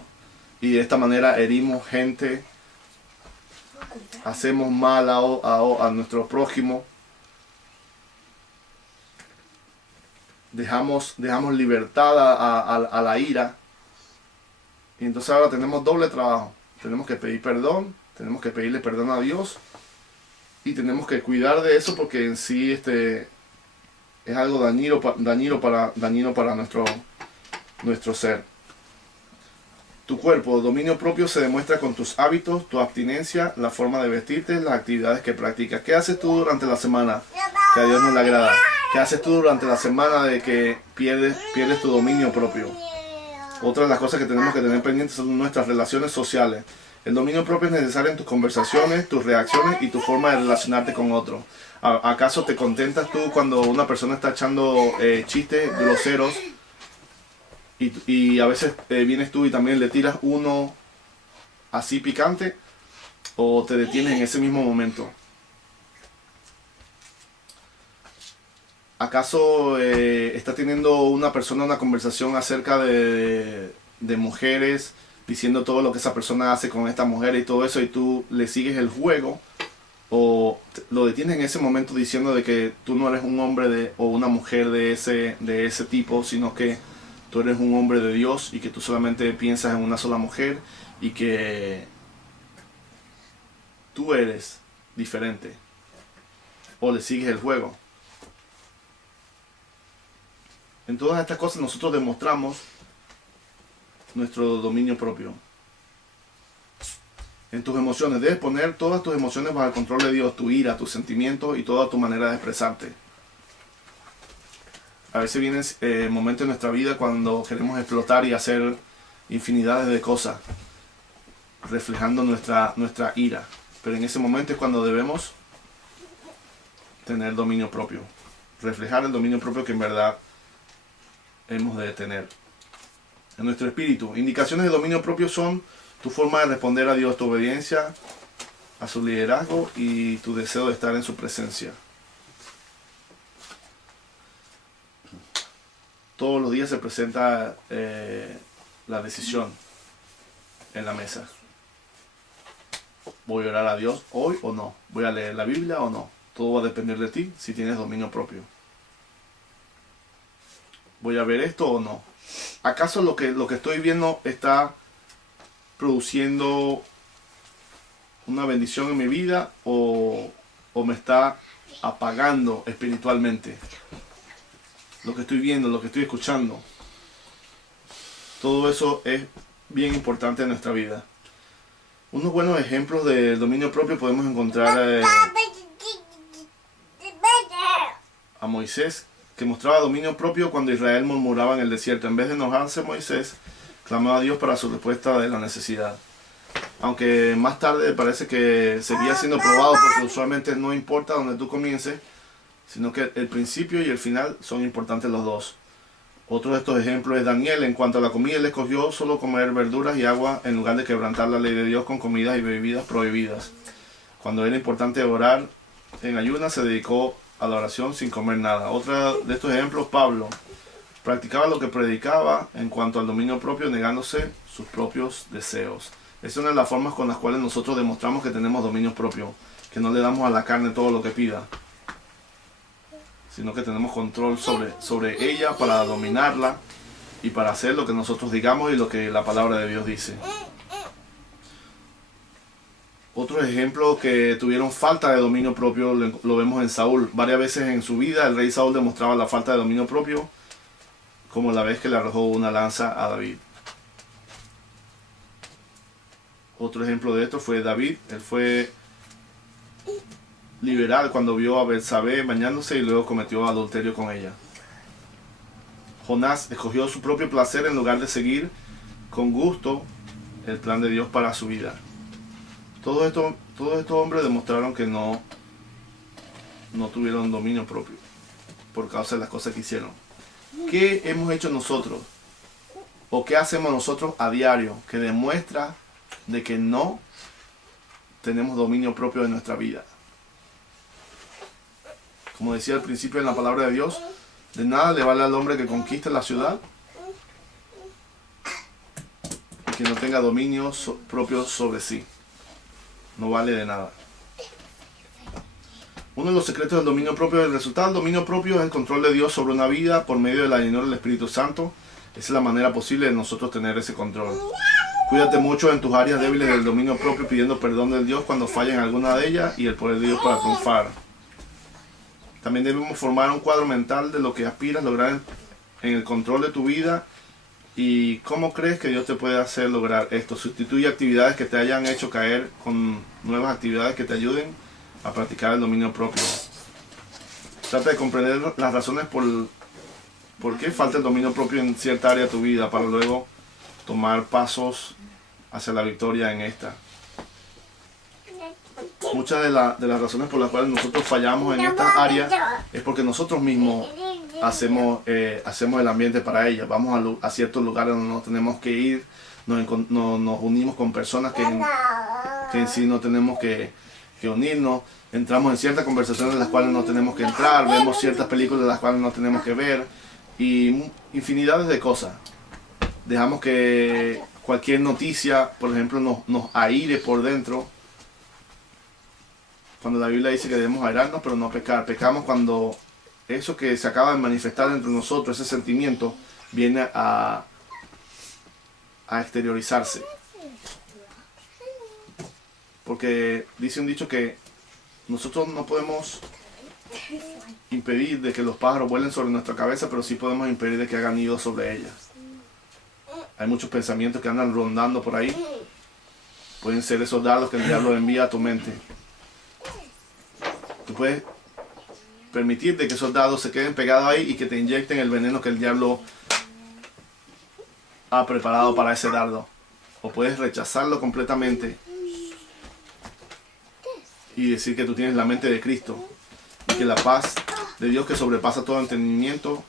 y de esta manera herimos gente, hacemos mal a nuestro prójimo, dejamos libertad a la ira, y entonces ahora tenemos doble trabajo. Tenemos que pedir perdón, tenemos que pedirle perdón a Dios y tenemos que cuidar de eso, porque en sí es algo dañino para nuestro ser. Tu cuerpo, dominio propio, se demuestra con tus hábitos, tu abstinencia, la forma de vestirte, las actividades que practicas. ¿Qué haces tú durante la semana que a Dios no le agrada? ¿Qué haces tú durante la semana de que pierdes tu dominio propio? Otra de las cosas que tenemos que tener pendientes son nuestras relaciones sociales. El dominio propio es necesario en tus conversaciones, tus reacciones y tu forma de relacionarte con otros. ¿Acaso te contentas tú cuando una persona está echando chistes groseros y a veces vienes tú y también le tiras uno así picante, o te detienes en ese mismo momento? ¿Acaso está teniendo una persona una conversación acerca de mujeres, diciendo todo lo que esa persona hace con esta mujer y todo eso, y tú le sigues el juego, o lo detienes en ese momento diciendo de que tú no eres un hombre o una mujer de ese tipo, sino que tú eres un hombre de Dios y que tú solamente piensas en una sola mujer y que tú eres diferente, o le sigues el juego? En todas estas cosas nosotros demostramos nuestro dominio propio. En tus emociones, debes poner todas tus emociones bajo el control de Dios, tu ira, tus sentimientos y toda tu manera de expresarte. A veces vienen momentos en nuestra vida cuando queremos explotar y hacer infinidades de cosas, reflejando nuestra ira. Pero en ese momento es cuando debemos tener dominio propio. Reflejar el dominio propio que en verdad hemos de tener. En nuestro espíritu, indicaciones de dominio propio son tu forma de responder a Dios, tu obediencia a su liderazgo y tu deseo de estar en su presencia. Todos los días se presenta la decisión en la mesa. ¿Voy a orar a Dios hoy o no? ¿Voy a leer la Biblia o no? Todo va a depender de ti si tienes dominio propio. ¿Voy a ver esto o no? ¿Acaso lo que estoy viendo está produciendo una bendición en mi vida o me está apagando espiritualmente? Lo que estoy viendo, lo que estoy escuchando. Todo eso es bien importante en nuestra vida. Unos buenos ejemplos de dominio propio podemos encontrar a Moisés, que mostraba dominio propio cuando Israel murmuraba en el desierto. En vez de enojarse, Moisés clamó a Dios para su respuesta de la necesidad. Aunque más tarde parece que seguía siendo probado, porque usualmente no importa donde tú comiences, sino que el principio y el final son importantes los dos. Otro de estos ejemplos es Daniel. En cuanto a la comida, él escogió solo comer verduras y agua en lugar de quebrantar la ley de Dios con comidas y bebidas prohibidas. Cuando era importante orar en ayunas, se dedicó a la oración sin comer nada. Otro de estos ejemplos, Pablo. Practicaba lo que predicaba en cuanto al dominio propio, negándose sus propios deseos. Esa es una de las formas con las cuales nosotros demostramos que tenemos dominio propio, que no le damos a la carne todo lo que pida, sino que tenemos control sobre ella para dominarla y para hacer lo que nosotros digamos y lo que la palabra de Dios dice. Otros ejemplos que tuvieron falta de dominio propio lo vemos en Saúl. Varias veces en su vida el rey Saúl demostraba la falta de dominio propio, como la vez que le arrojó una lanza a David. Otro ejemplo de esto fue David. Él fue liberal cuando vio a Betsabé bañándose y luego cometió adulterio con ella. Jonás escogió su propio placer en lugar de seguir con gusto el plan de Dios para su vida. Todos estos hombres demostraron que no tuvieron dominio propio por causa de las cosas que hicieron. ¿Qué hemos hecho nosotros? ¿O qué hacemos nosotros a diario que demuestra de que no tenemos dominio propio de nuestra vida? Como decía al principio en la palabra de Dios, de nada le vale al hombre que conquiste la ciudad y que no tenga dominio propio sobre sí. No vale de nada. Uno de los secretos del dominio propio, el resultado del dominio propio es el control de Dios sobre una vida por medio de la llenura del Espíritu Santo. Esa es la manera posible de nosotros tener ese control. Cuídate mucho en tus áreas débiles del dominio propio, pidiendo perdón de Dios cuando fallen alguna de ellas y el poder de Dios para triunfar. También debemos formar un cuadro mental de lo que aspiras lograr en el control de tu vida y cómo crees que Dios te puede hacer lograr esto. Sustituye actividades que te hayan hecho caer con nuevas actividades que te ayuden a practicar el dominio propio. Trata de comprender las razones por qué falta el dominio propio en cierta área de tu vida para luego tomar pasos hacia la victoria en esta. Muchas de las razones por las cuales nosotros fallamos en estas áreas es porque nosotros mismos hacemos el ambiente para ellas. Vamos a ciertos lugares donde no tenemos que ir, nos unimos con personas que en sí no tenemos que unirnos, entramos en ciertas conversaciones en las cuales no tenemos que entrar, vemos ciertas películas de las cuales no tenemos que ver y infinidades de cosas. Dejamos que cualquier noticia, por ejemplo, nos aire por dentro. Cuando la Biblia dice que debemos airarnos pero no pecar. Pecamos cuando eso que se acaba de manifestar dentro de nosotros, ese sentimiento, viene a exteriorizarse. Porque dice un dicho que nosotros no podemos impedir de que los pájaros vuelen sobre nuestra cabeza, pero sí podemos impedir de que hagan nidos sobre ellas. Hay muchos pensamientos que andan rondando por ahí. Pueden ser esos dardos que el diablo envía a tu mente. Tú puedes permitir de que esos dardos se queden pegados ahí y que te inyecten el veneno que el diablo ha preparado para ese dardo. O puedes rechazarlo completamente y decir que tú tienes la mente de Cristo y que la paz de Dios que sobrepasa todo entendimiento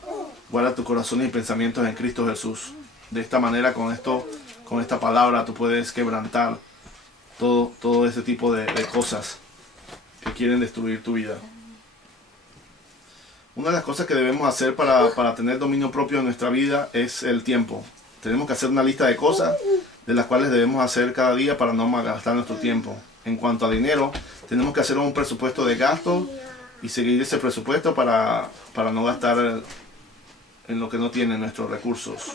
guarda tus corazones y pensamientos en Cristo Jesús. De esta manera, con esta palabra, tú puedes quebrantar todo ese tipo de cosas que quieren destruir tu vida. Una de las cosas que debemos hacer para tener dominio propio en nuestra vida es el tiempo. Tenemos que hacer una lista de cosas de las cuales debemos hacer cada día para no malgastar nuestro tiempo. En cuanto a dinero, tenemos que hacer un presupuesto de gasto y seguir ese presupuesto para no gastar en lo que no tienen nuestros recursos.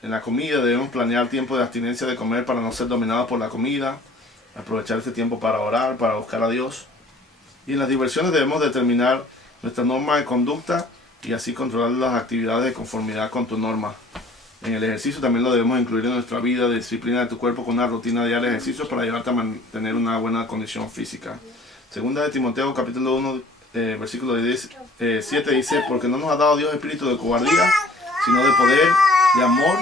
En la comida debemos planear tiempo de abstinencia de comer para no ser dominados por la comida, aprovechar este tiempo para orar, para buscar a Dios. Y en las diversiones debemos determinar nuestra norma de conducta y así controlar las actividades de conformidad con tu norma. En el ejercicio también lo debemos incluir en nuestra vida, de disciplina de tu cuerpo con una rutina diaria de ejercicios para ayudarte a mantener una buena condición física. Segunda de Timoteo capítulo 1, versículo 7 dice: porque no nos ha dado Dios espíritu de cobardía, sino de poder, de amor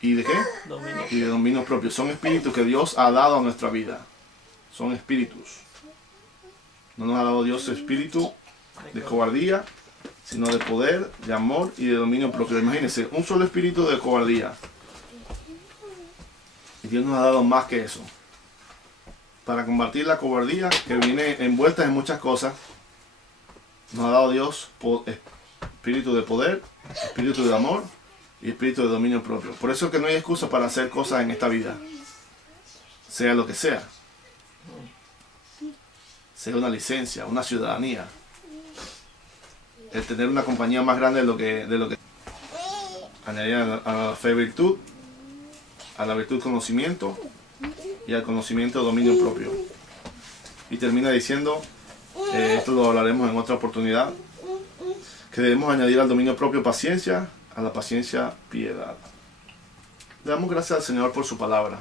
y de ¿qué? Dominio. Y de dominio propio. Son espíritus que Dios ha dado a nuestra vida. Son espíritus. No nos ha dado Dios espíritu de cobardía, sino de poder, de amor y de dominio propio. Imagínense, un solo espíritu de cobardía. Y Dios nos ha dado más que eso. Para combatir la cobardía, que viene envuelta en muchas cosas, nos ha dado Dios espíritu de poder, espíritu de amor y espíritu de dominio propio. Por eso es que no hay excusa para hacer cosas en esta vida. Sea lo que sea. Sea una licencia, una ciudadanía. El tener una compañía más grande de lo que añadir a la fe virtud, a la virtud conocimiento y al conocimiento dominio propio. Y termina diciendo, esto lo hablaremos en otra oportunidad, que debemos añadir al dominio propio paciencia, a la paciencia piedad. Le damos gracias al Señor por su palabra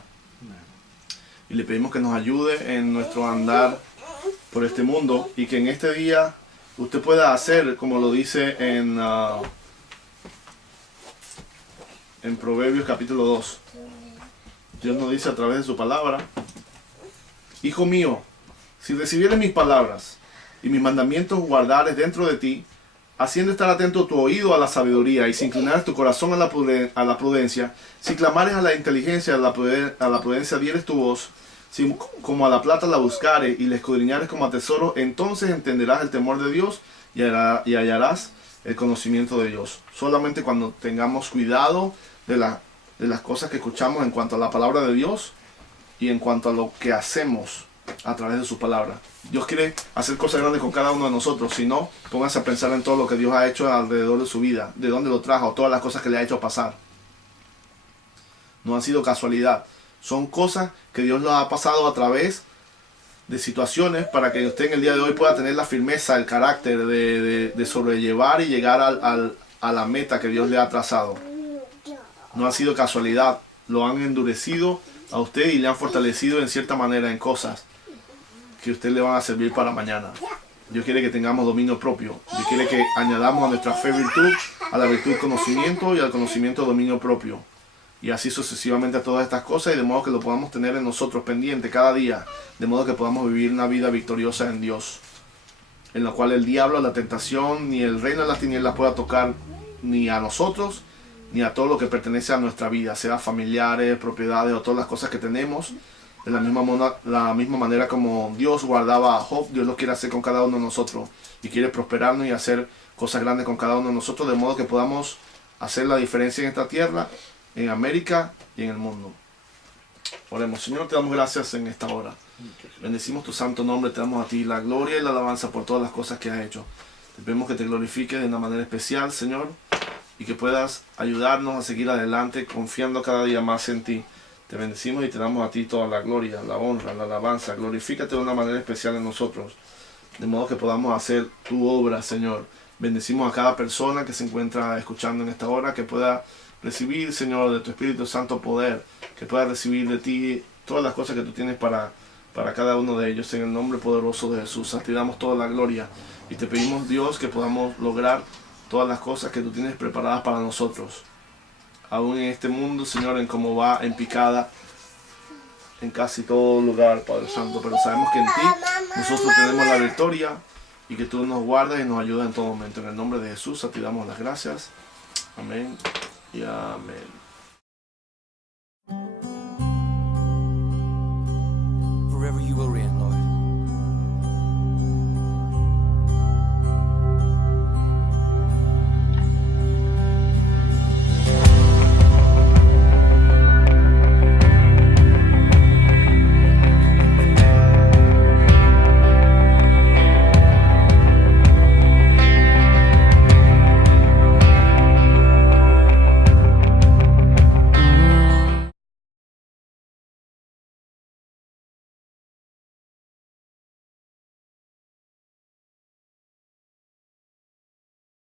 y le pedimos que nos ayude en nuestro andar por este mundo y que en este día usted pueda hacer como lo dice en Proverbios capítulo 2. Dios nos dice a través de su palabra: hijo mío, si recibieres mis palabras y mis mandamientos guardares dentro de ti, haciendo estar atento tu oído a la sabiduría y si inclinares tu corazón a la prudencia, si clamares a la inteligencia, a la prudencia dieres tu voz, si como a la plata la buscares y la escudriñares como a tesoro, entonces entenderás el temor de Dios y hallarás el conocimiento de Dios. Solamente cuando tengamos cuidado de las cosas que escuchamos en cuanto a la palabra de Dios y en cuanto a lo que hacemos a través de su palabra. Dios quiere hacer cosas grandes con cada uno de nosotros. Si no, póngase a pensar en todo lo que Dios ha hecho alrededor de su vida, de dónde lo trajo, todas las cosas que le ha hecho pasar. No han sido casualidad. Son cosas que Dios lo ha pasado a través de situaciones para que usted en el día de hoy pueda tener la firmeza, el carácter de sobrellevar y llegar a la meta que Dios le ha trazado. No ha sido casualidad. Lo han endurecido a usted y le han fortalecido en cierta manera en cosas que a usted le van a servir para mañana. Dios quiere que tengamos dominio propio. Dios quiere que añadamos a nuestra fe virtud, a la virtud conocimiento y al conocimiento dominio propio. Y así sucesivamente a todas estas cosas, y de modo que lo podamos tener en nosotros pendiente cada día, de modo que podamos vivir una vida victoriosa en Dios, en la cual el diablo, la tentación, ni el reino de las tinieblas pueda tocar ni a nosotros, ni a todo lo que pertenece a nuestra vida, sea familiares, propiedades o todas las cosas que tenemos. De la misma manera como Dios guardaba a Job, Dios lo quiere hacer con cada uno de nosotros y quiere prosperarnos y hacer cosas grandes con cada uno de nosotros, de modo que podamos hacer la diferencia en esta tierra, en América y en el mundo. Oremos. Señor, te damos gracias en esta hora. Bendecimos tu santo nombre, te damos a ti la gloria y la alabanza por todas las cosas que has hecho. Te pedimos que te glorifiques de una manera especial, Señor, y que puedas ayudarnos a seguir adelante confiando cada día más en ti. Te bendecimos y te damos a ti toda la gloria, la honra, la alabanza. Glorifícate de una manera especial en nosotros, de modo que podamos hacer tu obra, Señor. Bendecimos a cada persona que se encuentra escuchando en esta hora, que pueda recibir, Señor, de tu Espíritu Santo poder, que pueda recibir de ti todas las cosas que tú tienes para para cada uno de ellos, en el nombre poderoso de Jesús. A ti damos toda la gloria y te pedimos, Dios, que podamos lograr todas las cosas que tú tienes preparadas para nosotros. Aún en este mundo, Señor, en cómo va en picada, en casi todo lugar, Padre Santo, pero sabemos que en ti nosotros tenemos la victoria y que tú nos guardas y nos ayudas en todo momento. En el nombre de Jesús, a ti damos las gracias. Amén y amén.